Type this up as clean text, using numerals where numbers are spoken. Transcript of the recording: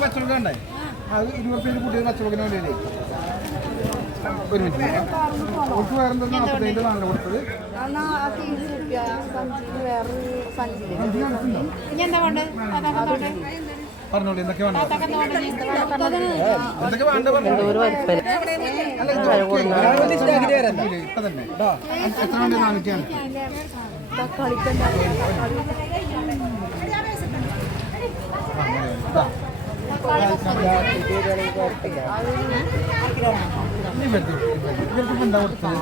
പച്ചവെള്ളം അത് 20 രൂപ കൂട്ടിയത് പച്ചവെള്ളം വേണ്ടിയല്ലേ ഒരു മിനിറ്റ് ഒട്ട് വേറെന്താ 45 നാളെ കൊടുത്തത് പറഞ്ഞോളൂ എന്തൊക്കെ വേണ്ട എന്തൊക്കെ വേണ്ട ഇപ്പൊ തന്നെ എത്ര വേണ്ട 400 ഇവർക്ക് എന്താ കൊടുത്തത്